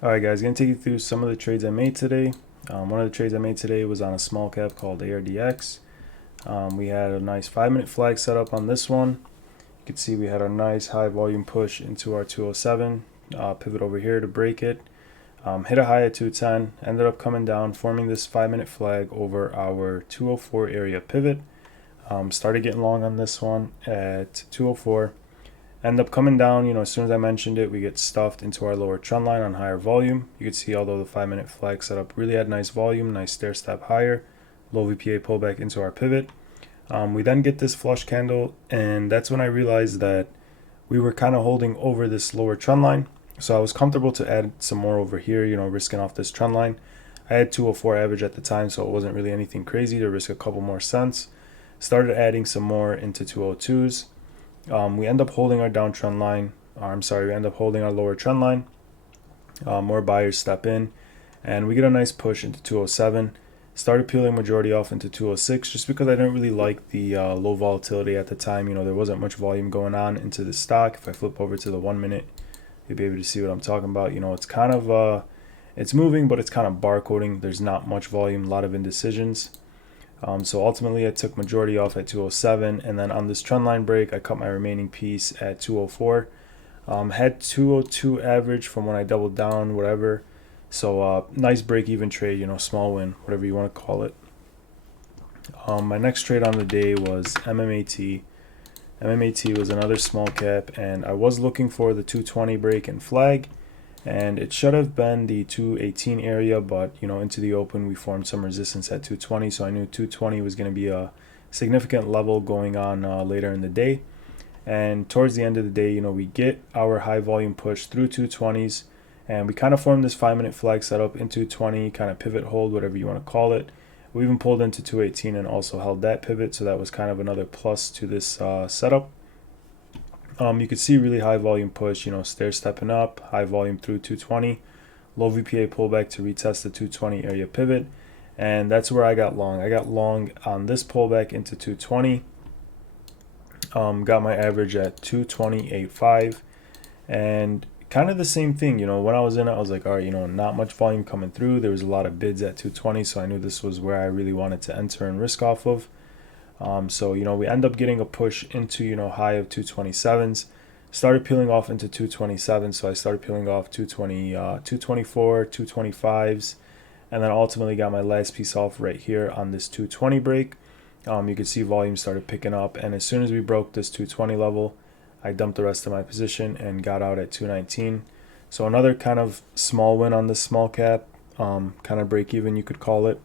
Alright guys, gonna take you through some of the trades I made today. One of the trades I made today was on a small cap called ARDX. We had a nice 5-minute flag set up on this one. You can see we had a nice high volume push into our 207, pivot over here to break it. Hit a high at 210, ended up coming down, forming this 5-minute flag over our 204 area pivot. Started getting long on this one at 204. End up coming down, as soon as I mentioned it, we get stuffed into our lower trend line on higher volume. You can see although the 5-minute flag setup really had nice volume, nice stair step higher, low VPA pullback into our pivot. We then get this flush candle, and that's when I realized that we were kind of holding over this lower trend line. So I was comfortable to add some more over here, risking off this trend line. I had 204 average at the time, so it wasn't really anything crazy to risk a couple more cents. Started adding some more into 202s. We end up holding our downtrend line. We end up holding our lower trend line. More buyers step in, and we get a nice push into 207. Started peeling majority off into 206 just because I didn't really like the low volatility at the time. There wasn't much volume going on into the stock. If I flip over to the 1 minute, you'll be able to see what I'm talking about. It's kind of it's moving, but it's kind of barcoding. There's not much volume, a lot of indecisions. So ultimately I took majority off at 207, and then on this trend line break I cut my remaining piece at 204. Had 202 average from when I doubled down, whatever. So nice break even trade, small win, whatever you want to call it. My next trade on the day was MMAT. MMAT was another small cap, and I was looking for the 220 break and flag, and it should have been the 218 area, but into the open we formed some resistance at 220, so I knew 220 was going to be a significant level going on later in the day. And towards the end of the day, we get our high volume push through 220s, and we kind of formed this 5-minute flag setup into 220, kind of pivot hold, whatever you want to call it. We even pulled into 218 and also held that pivot, so that was kind of another plus to this setup. You could see really high volume push, stair stepping up, high volume through 220, low VPA pullback to retest the 220 area pivot, and that's where I got long. I got long on this pullback into 220. Got my average at 220.85, and kind of the same thing. When I was in it, I was like, all right, not much volume coming through. There was a lot of bids at 220, so I knew this was where I really wanted to enter and risk off of. So we end up getting a push into high of 227s. Started peeling off into 227, so I started peeling off 220, 224, 225s, and then ultimately got my last piece off right here on this 220 break. You could see volume started picking up, and as soon as we broke this 220 level, I dumped the rest of my position and got out at 219. So another kind of small win on this small cap, kind of break even you could call it.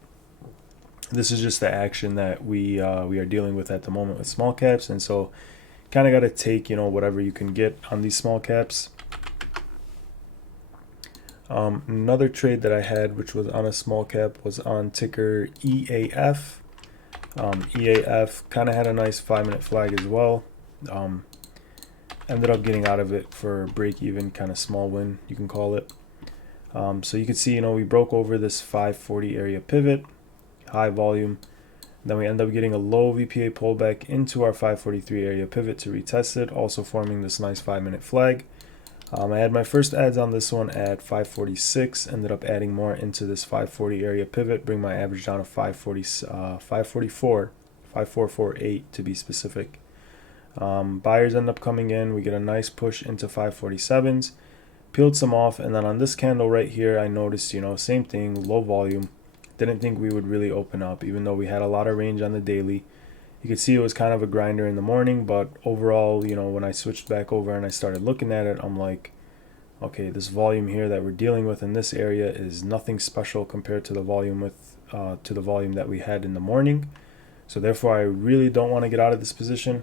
This is just the action that we are dealing with at the moment with small caps, and so kind of got to take whatever you can get on these small caps. Another trade that I had, which was on a small cap, was on ticker EAF. EAF kind of had a nice 5-minute flag as well. Ended up getting out of it for break even, kind of small win you can call it. So you can see we broke over this 540 area pivot, high volume. Then we end up getting a low VPA pullback into our 543 area pivot to retest it, also forming this nice 5-minute flag. I had my first adds on this one at 546, ended up adding more into this 540 area pivot, bring my average down to 544, 5448 to be specific. Buyers end up coming in, we get a nice push into 547s, peeled some off, and then on this candle right here I noticed same thing, low volume. Didn't think we would really open up, even though we had a lot of range on the daily. You could see it was kind of a grinder in the morning, but overall, when I switched back over and I started looking at it, I'm like, okay, this volume here that we're dealing with in this area is nothing special compared to the volume that we had in the morning. So therefore, I really don't want to get out of this position.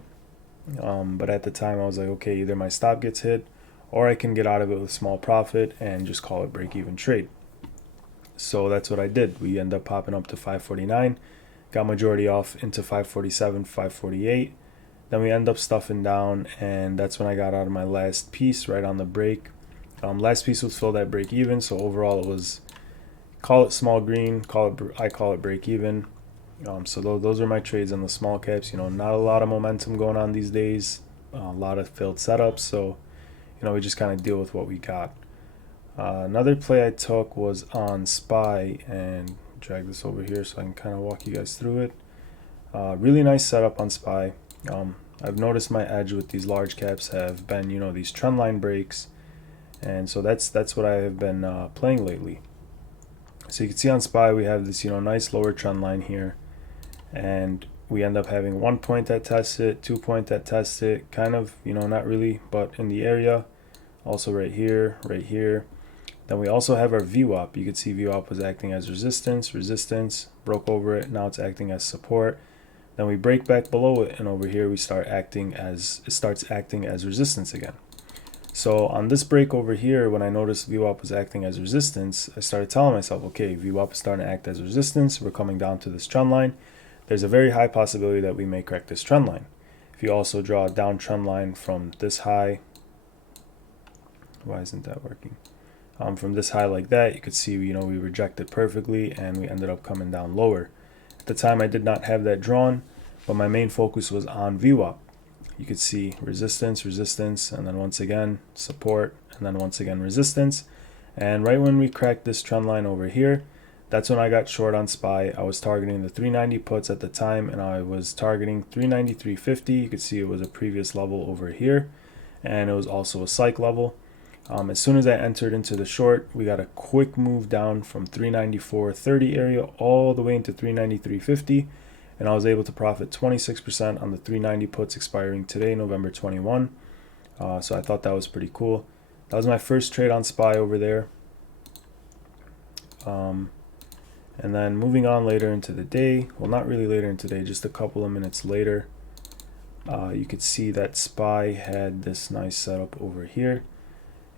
But at the time, I was like, okay, either my stop gets hit, or I can get out of it with small profit and just call it break-even trade. So that's what I did. We end up popping up to 549, got majority off into 547, 548. Then we end up stuffing down, and that's when I got out of my last piece right on the break. Last piece was still that break even, so overall it was, call it small green, I call it break even. So those are my trades on the small caps. Not a lot of momentum going on these days, a lot of failed setups, so we just kind of deal with what we got. Another play I took was on SPY, and drag this over here so I can kind of walk you guys through it. Really nice setup on SPY. I've noticed my edge with these large caps have been, these trend line breaks, and so that's what I have been playing lately. So you can see on SPY we have this, nice lower trend line here, and we end up having 1 point that tests it, 2 point that tests it, kind of, not really, but in the area. Also right here, right here. Then we also have our VWAP. You can see VWAP was acting as resistance, broke over it, now it's acting as support. Then we break back below it, and over here it starts acting as resistance again. So on this break over here, when I noticed VWAP was acting as resistance, I started telling myself, okay, VWAP is starting to act as resistance. We're coming down to this trend line. There's a very high possibility that we may correct this trend line. If you also draw a down trend line from this high, why isn't that working? From this high like that, you could see, we rejected perfectly, and we ended up coming down lower. At the time, I did not have that drawn, but my main focus was on VWAP. You could see resistance, and then once again support, and then once again resistance. And right when we cracked this trend line over here, that's when I got short on SPY. I was targeting the 390 puts at the time, and I was targeting 393.50. You could see it was a previous level over here, and it was also a psych level. As soon as I entered into the short, we got a quick move down from 394.30 area all the way into 393.50, and I was able to profit 26% on the 390 puts expiring today, November 21. So I thought that was pretty cool. That was my first trade on SPY over there. And then moving on later into the day, well, not really later into the day, just a couple of minutes later, you could see that SPY had this nice setup over here.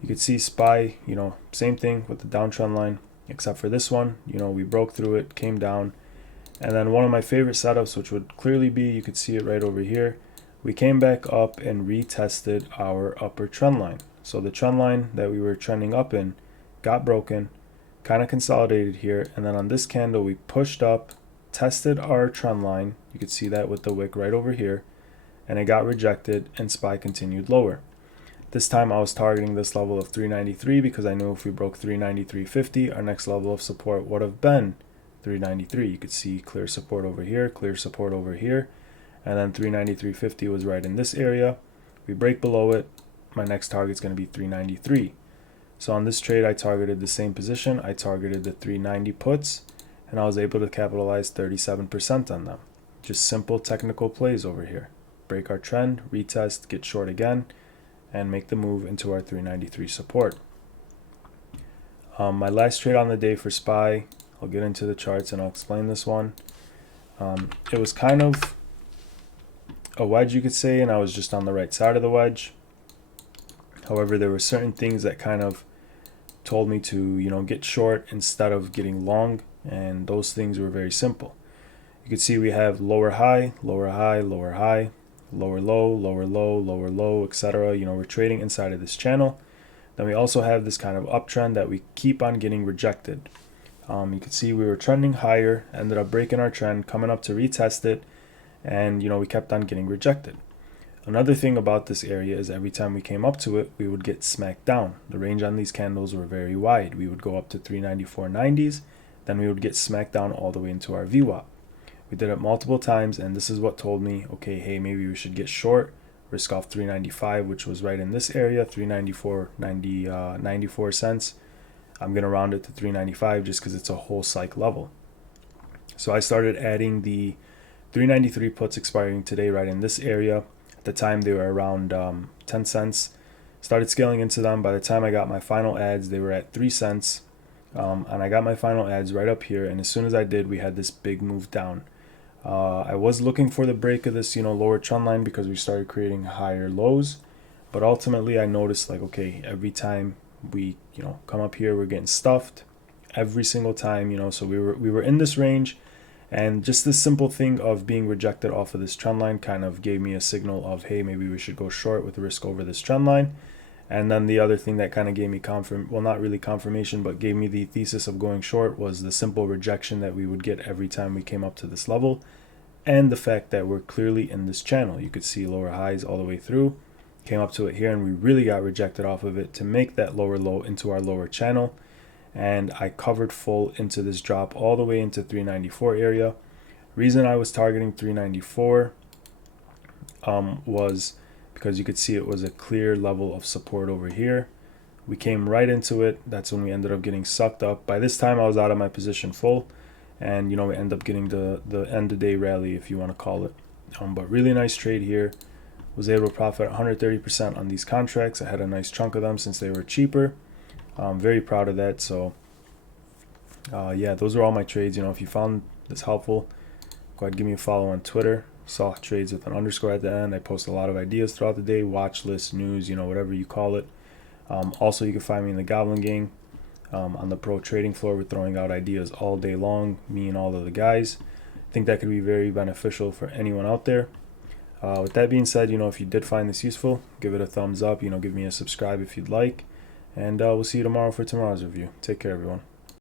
You could see SPY, same thing with the downtrend line, except for this one, we broke through it, came down. And then one of my favorite setups, which would clearly be, you could see it right over here, we came back up and retested our upper trend line. So the trend line that we were trending up in got broken, kind of consolidated here, and then on this candle we pushed up, tested our trend line. You could see that with the wick right over here, and it got rejected, and SPY continued lower. This time I was targeting this level of 393 because I knew if we broke 393.50, our next level of support would have been 393. You could see clear support over here, and then 393.50 was right in this area. We break below it, my next target is going to be 393. So on this trade, I targeted the same position. I targeted the 390 puts, and I was able to capitalize 37% on them. Just simple technical plays over here. Break our trend, retest, get short again, and make the move into our 393 support. My last trade on the day for SPY, I'll get into the charts and I'll explain this one. It was kind of a wedge, you could say, and I was just on the right side of the wedge. However, there were certain things that kind of told me to, get short instead of getting long, and those things were very simple. You can see we have lower high, lower high, lower high, lower low, lower low, lower low, etc. We're trading inside of this channel. Then we also have this kind of uptrend that we keep on getting rejected. You can see we were trending higher, ended up breaking our trend, coming up to retest it, and we kept on getting rejected. Another thing about this area is every time we came up to it, we would get smacked down. The range on these candles were very wide. We would go up to 394.90s, then we would get smacked down all the way into our VWAP. We did it multiple times, and this is what told me, okay, hey, maybe we should get short, risk off 395, which was right in this area, 394.94 cents. I'm going to round it to 395 just because it's a whole psych level. So I started adding the 393 puts expiring today right in this area. At the time, they were around 10 cents. Started scaling into them. By the time I got my final adds, they were at 3 cents. And I got my final adds right up here. And as soon as I did, we had this big move down. I was looking for the break of this, lower trend line because we started creating higher lows. But ultimately, I noticed okay, every time we, come up here, we're getting stuffed every single time, so we were in this range. And just this simple thing of being rejected off of this trend line kind of gave me a signal of, hey, maybe we should go short with risk over this trend line. And then the other thing that kind of gave me not really confirmation, but gave me the thesis of going short was the simple rejection that we would get every time we came up to this level. And the fact that we're clearly in this channel. You could see lower highs all the way through. came up to it here, and we really got rejected off of it to make that lower low into our lower channel. And I covered full into this drop all the way into 394 area. Reason I was targeting 394 was because you could see it was a clear level of support over here. We came right into it. That's when we ended up getting sucked up. By this time I was out of my position full, and we end up getting the end of day rally, if you want to call it. But really nice trade here. Was able to profit 130% on these contracts. I had a nice chunk of them since they were cheaper. I'm very proud of that. So yeah, those are all my trades. If you found this helpful, go ahead, give me a follow on Twitter. Saw trades with an underscore at the end. I post a lot of ideas throughout the day, watch lists, news, whatever you call it. Also, you can find me in the Goblin Gang on the pro trading floor. We're throwing out ideas all day long, me and all of the guys. I think that could be very beneficial for anyone out there. With that being said, if you did find this useful, give it a thumbs up. Give me a subscribe if you'd like. And we'll see you tomorrow for tomorrow's review. Take care, everyone.